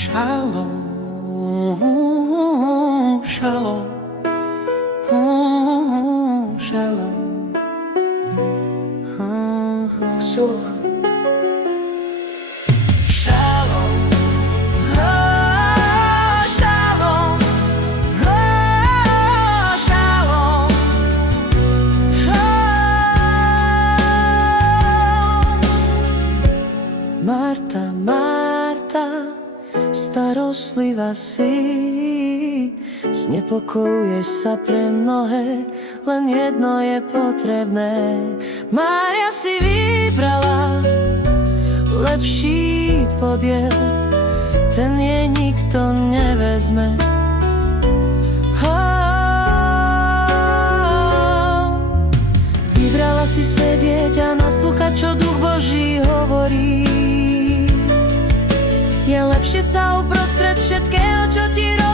Shalom, shalom, shalom. Shalom. Shalom, shalom, shalom. Marta, Marta, starostlivá si, znepokojuješ sa pre mnohé, len jedno je potrebné. Mária si vybrala lepší podiel, ten jej nikto nevezme. Vybrala si sedieť a naslúchať, čo Duch Boží hovorí. Je lepšie sa uprostred všetkého, čo ti robí